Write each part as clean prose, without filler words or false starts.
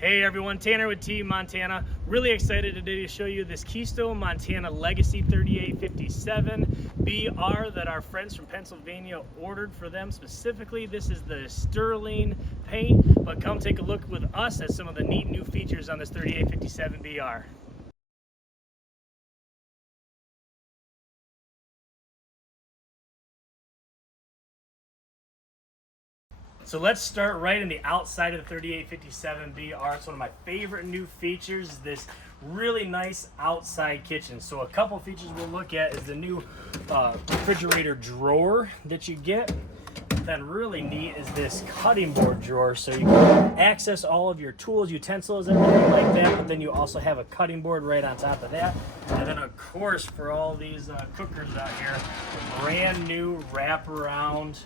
Hey everyone, Tanner with T Montana. Really excited today to show you this Keystone Montana Legacy 3857 BR that our friends from Pennsylvania ordered for them specifically. This is the Sterling paint, but come take a look with us at some of the neat new features on this 3857 BR. So let's start right in the outside of the 3857 BR. It's one of my favorite new features, this really nice outside kitchen. So a couple features we'll look at is the new refrigerator drawer that you get. Then really neat is this cutting board drawer, so you can access all of your tools, utensils, everything like that, but then you also have a cutting board right on top of that. And then of course for all these cookers out here, brand new wraparound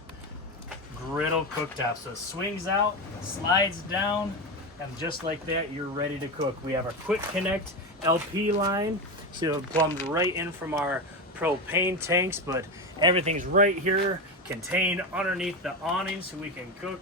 griddle cooktop. So it swings out, slides down, and just like that you're ready to cook. We have our quick connect LP line, so it plumbed right in from our propane tanks, but everything's right here contained underneath the awning, so we can cook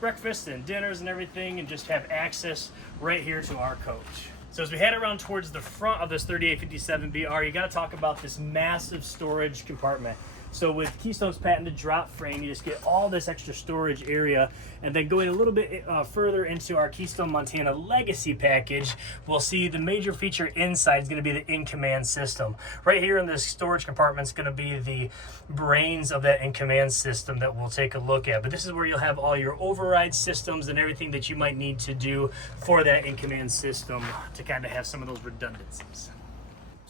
breakfast and dinners and everything and just have access right here to our coach. So as we head around towards the front of this 3857 BR, you got to talk about this massive storage compartment. So with Keystone's patented drop frame, you just get all this extra storage area. And then going a little bit further into our Keystone Montana Legacy package, we'll see the major feature inside is going to be the in-command system. Right here in this storage compartment is going to be the brains of that in-command system that we'll take a look at. But this is where you'll have all your override systems and everything that you might need to do for that in-command system to kind of have some of those redundancies.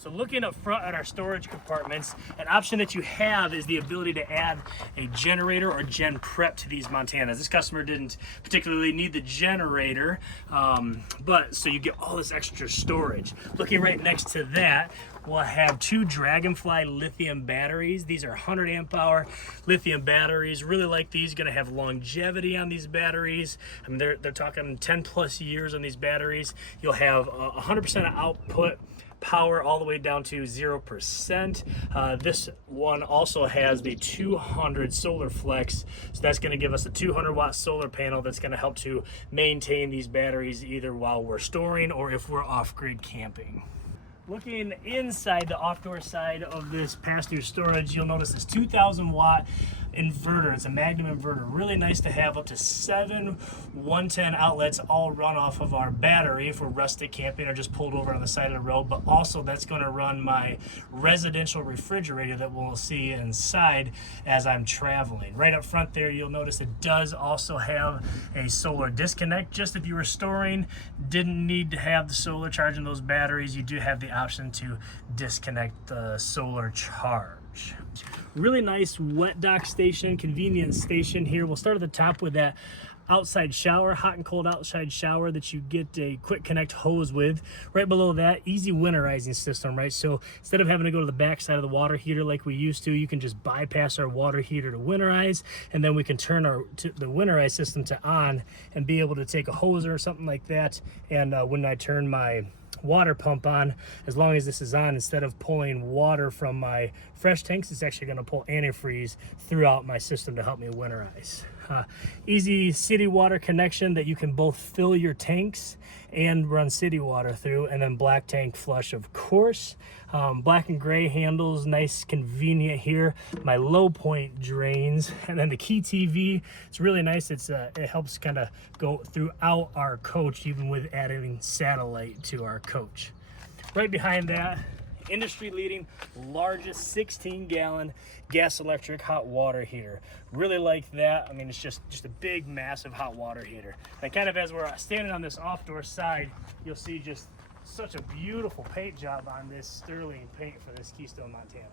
So looking up front at our storage compartments, an option that you have is the ability to add a generator or gen prep to these Montanas. This customer didn't particularly need the generator, but so you get all this extra storage. Looking right next to that, we'll have two Dragonfly lithium batteries. These are 100 amp hour lithium batteries. Really like these, gonna have longevity on these batteries. I mean, they're talking 10 plus years on these batteries. You'll have 100% output power all the way down to 0%. This one also has the 200 solar flex, so that's going to give us a 200 watt solar panel that's going to help to maintain these batteries either while we're storing or if we're off-grid camping. Looking inside the off-door side of this pass-through storage, you'll notice this 2,000 watt inverter. It's a Magnum inverter. Really nice to have, up to 7 110 outlets all run off of our battery if we're rustic camping or just pulled over on the side of the road. But also that's going to run my residential refrigerator that we'll see inside as I'm traveling. Right up front there, you'll notice it does also have a solar disconnect. Just if you were storing, didn't need to have the solar charging those batteries, you do have the option to disconnect the solar charge. Really nice wet dock station, convenient station here. We'll start at the top with that outside shower, hot and cold outside shower that you get a quick connect hose with. Right below that, easy winterizing system, right? So instead of having to go to the back side of the water heater like we used to, you can just bypass our water heater to winterize, and then we can turn the winterize system to on and be able to take a hoser or something like that. And when I turn my water pump on, as long as this is on, instead of pulling water from my fresh tanks, it's actually going to pull antifreeze throughout my system to help me winterize. Easy city water connection that you can both fill your tanks and run city water through, and then black tank flush, of course. Black and gray handles, nice, convenient here. My low point drains, and then the key TV, it's really nice. It helps kind of go throughout our coach, even with adding satellite to our coach. Right behind that, industry leading largest 16-gallon gas electric hot water heater. Really like that. I mean, it's just a big, massive hot water heater. And kind of as we're standing on this off-door side, you'll see just such a beautiful paint job on this Sterling paint for this Keystone Montana.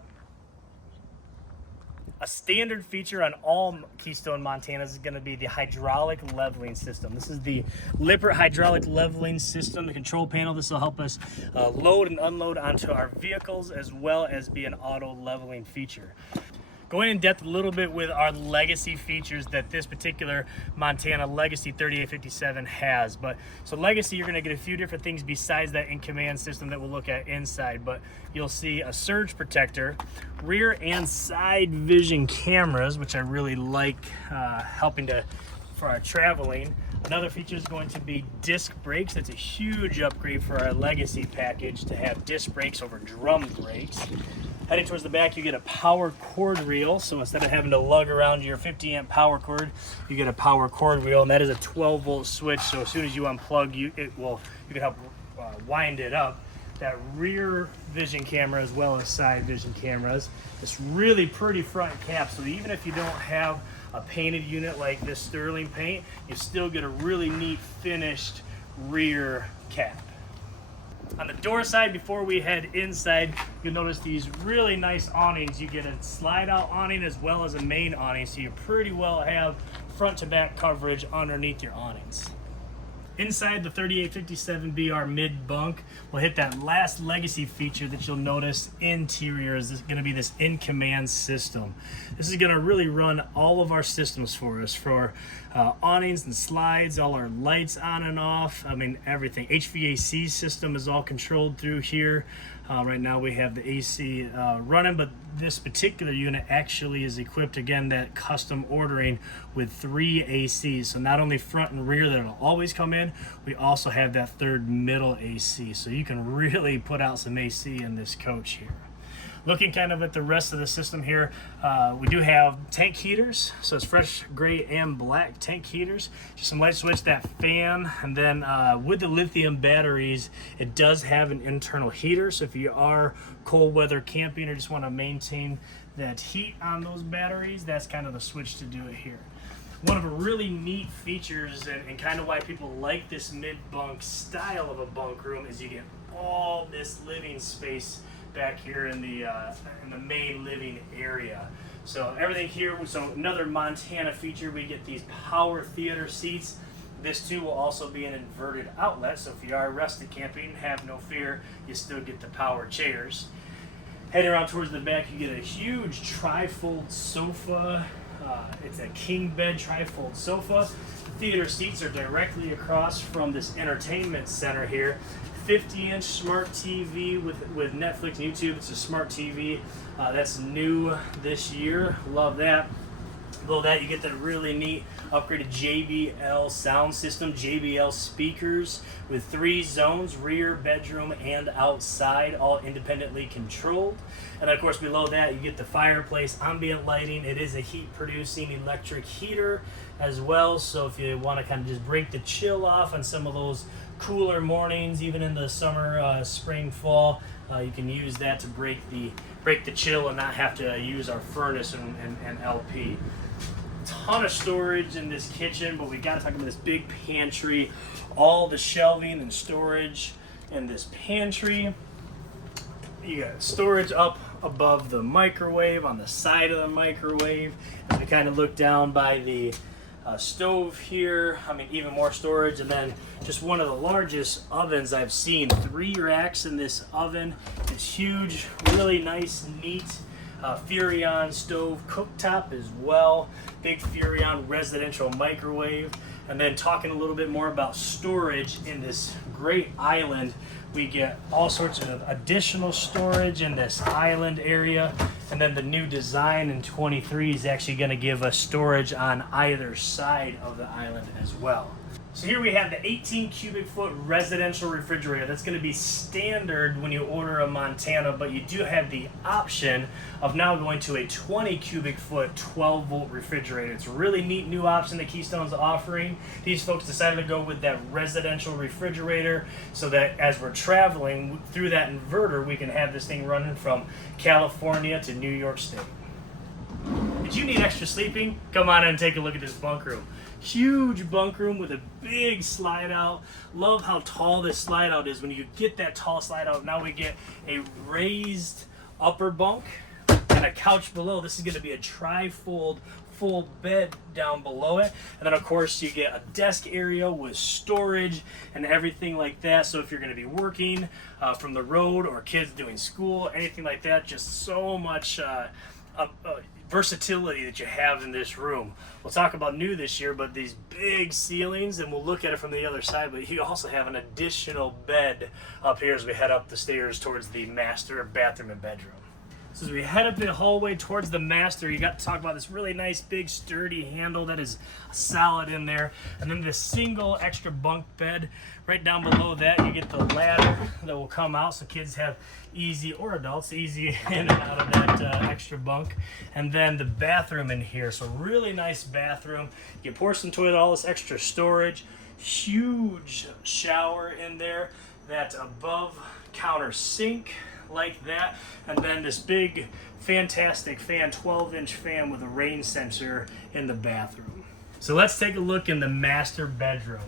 A standard feature on all Keystone Montanas is going to be the hydraulic leveling system. This is the Lippert hydraulic leveling system, the control panel. This will help us load and unload onto our vehicles, as well as be an auto leveling feature. Going in depth a little bit with our legacy features that this particular Montana Legacy 3857 has. So Legacy, you're going to get a few different things besides that in-command system that we'll look at inside. But you'll see a surge protector, rear and side vision cameras, which I really like, helping to for our traveling. Another feature is going to be disc brakes. That's a huge upgrade for our legacy package to have disc brakes over drum brakes. Heading towards the back, you get a power cord reel. So instead of having to lug around your 50 amp power cord, you get a power cord reel, and that is a 12-volt switch. So as soon as you unplug, you can help wind it up. That rear vision camera as well as side vision cameras. This really pretty front cap, so even if you don't have a painted unit like this sterling paint, you still get a really neat finished rear cap. On the door side, before we head inside, you'll notice these really nice awnings. You get a slide out awning as well as a main awning, so you pretty well have front to back coverage underneath your awnings. Inside the 3857BR mid bunk, we'll hit that last legacy feature that you'll notice interior is going to be this in-command system. This is going to really run all of our systems for us, for awnings and slides, all our lights on and off, I mean everything. HVAC system is all controlled through here. Right now we have the AC running, but this particular unit actually is equipped, again, that custom ordering with 3 ACs. So not only front and rear that it'll always come in, we also have that third middle AC. So you can really put out some AC in this coach here. Looking kind of at the rest of the system here, we do have tank heaters. So it's fresh gray and black tank heaters. Just some light switch, that fan, and then with the lithium batteries, it does have an internal heater. So if you are cold weather camping or just want to maintain that heat on those batteries, that's kind of the switch to do it here. One of the really neat features and kind of why people like this mid-bunk style of a bunk room is you get all this living space back here in the main living area. So everything here, so another Montana feature, we get these power theater seats. This too will also be an inverted outlet, so if you are rested camping, have no fear, you still get the power chairs. Heading around towards the back, you get a huge tri-fold sofa. It's a king bed tri-fold sofa. The theater seats are directly across from this entertainment center here. 50-inch smart TV with Netflix and YouTube. It's a smart TV that's new this year. Love that. Below that, you get that really neat upgraded JBL sound system, JBL speakers with 3 zones, rear, bedroom, and outside, all independently controlled. And of course, below that, you get the fireplace, ambient lighting. It is a heat-producing electric heater as well, so if you want to kind of just break the chill off on some of those cooler mornings, even in the summer, spring, fall, you can use that to break the chill and not have to use our furnace and LP. Ton of storage in this kitchen, but we got to talk about this big pantry, all the shelving and storage in this pantry. You got storage up above the microwave, on the side of the microwave. As we kind of look down by the stove here, I mean, even more storage, and then just one of the largest ovens I've seen. 3 racks in this oven. It's huge, really nice, neat. Furrion stove cooktop as well. Big Furrion residential microwave. And then talking a little bit more about storage in this great island, we get all sorts of additional storage in this island area. And then the new design in 23 is actually going to give us storage on either side of the island as well. So here we have the 18 cubic foot residential refrigerator. That's going to be standard when you order a Montana, but you do have the option of now going to a 20 cubic foot 12 volt refrigerator. It's a really neat new option that Keystone's offering. These folks decided to go with that residential refrigerator so that as we're traveling through that inverter, we can have this thing running from California to New York State. Did you need extra sleeping? Come on in and take a look at this bunk room. Huge bunk room with a big slide out. Love how tall this slide out is. When you get that tall slide out, now we get a raised upper bunk and a couch below. This is going to be a tri-fold full bed down below it. And then of course you get a desk area with storage and everything like that. So if you're going to be working from the road or kids doing school, anything like that, just so much versatility that you have in this room. We'll talk about new this year, but these big ceilings, and we'll look at it from the other side, but you also have an additional bed up here as we head up the stairs towards the master bathroom and bedroom. So as we head up the hallway towards the master, you got to talk about this really nice, big, sturdy handle that is solid in there. And then this single extra bunk bed. Right down below that, you get the ladder that will come out so kids have easy, or adults, easy in and out of that extra bunk. And then the bathroom in here. So really nice bathroom. You get porcelain toilet, all this extra storage. Huge shower in there. That above counter sink like that, and then this big fantastic fan, 12-inch fan with a rain sensor in the bathroom. So let's take a look in the master bedroom.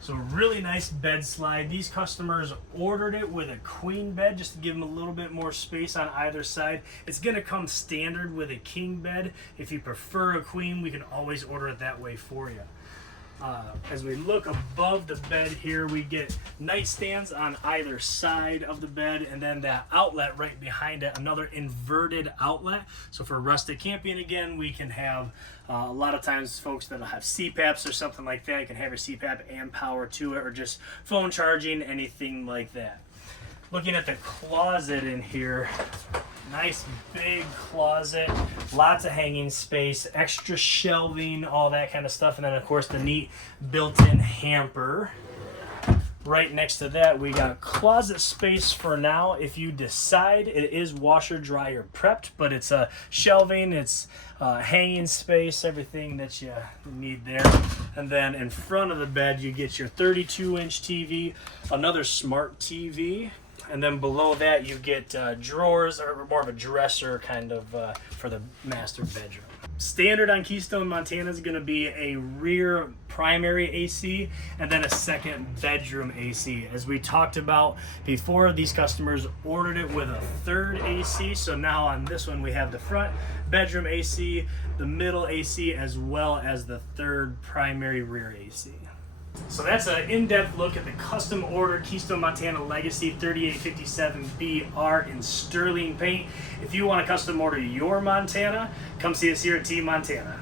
So really nice bed slide. These customers ordered it with a queen bed just to give them a little bit more space on either side. It's going to come standard with a king bed. If you prefer a queen, we can always order it that way for you. As we look above the bed here, we get nightstands on either side of the bed, and then that outlet right behind it, another inverted outlet. So for rustic camping, again, we can have a lot of times folks that have CPAPs or something like that. You can have your CPAP and power to it, or just phone charging, anything like that. Looking at the closet in here, nice big closet, lots of hanging space, extra shelving, all that kind of stuff. And then of course the neat built-in hamper. Right next to that, we got closet space for now. If you decide, it is washer dryer prepped, but it's shelving, it's hanging space, everything that you need there. And then in front of the bed, you get your 32-inch TV, another smart TV. And then below that, you get drawers, or more of a dresser kind of for the master bedroom. Standard on Keystone, Montana is going to be a rear primary AC and then a second bedroom AC. As we talked about before, these customers ordered it with a third AC. So now on this one, we have the front bedroom AC, the middle AC, as well as the third primary rear AC. So that's an in-depth look at the custom ordered Keystone Montana Legacy 3857BR in sterling paint. If you want to custom order your Montana, come see us here at Team Montana.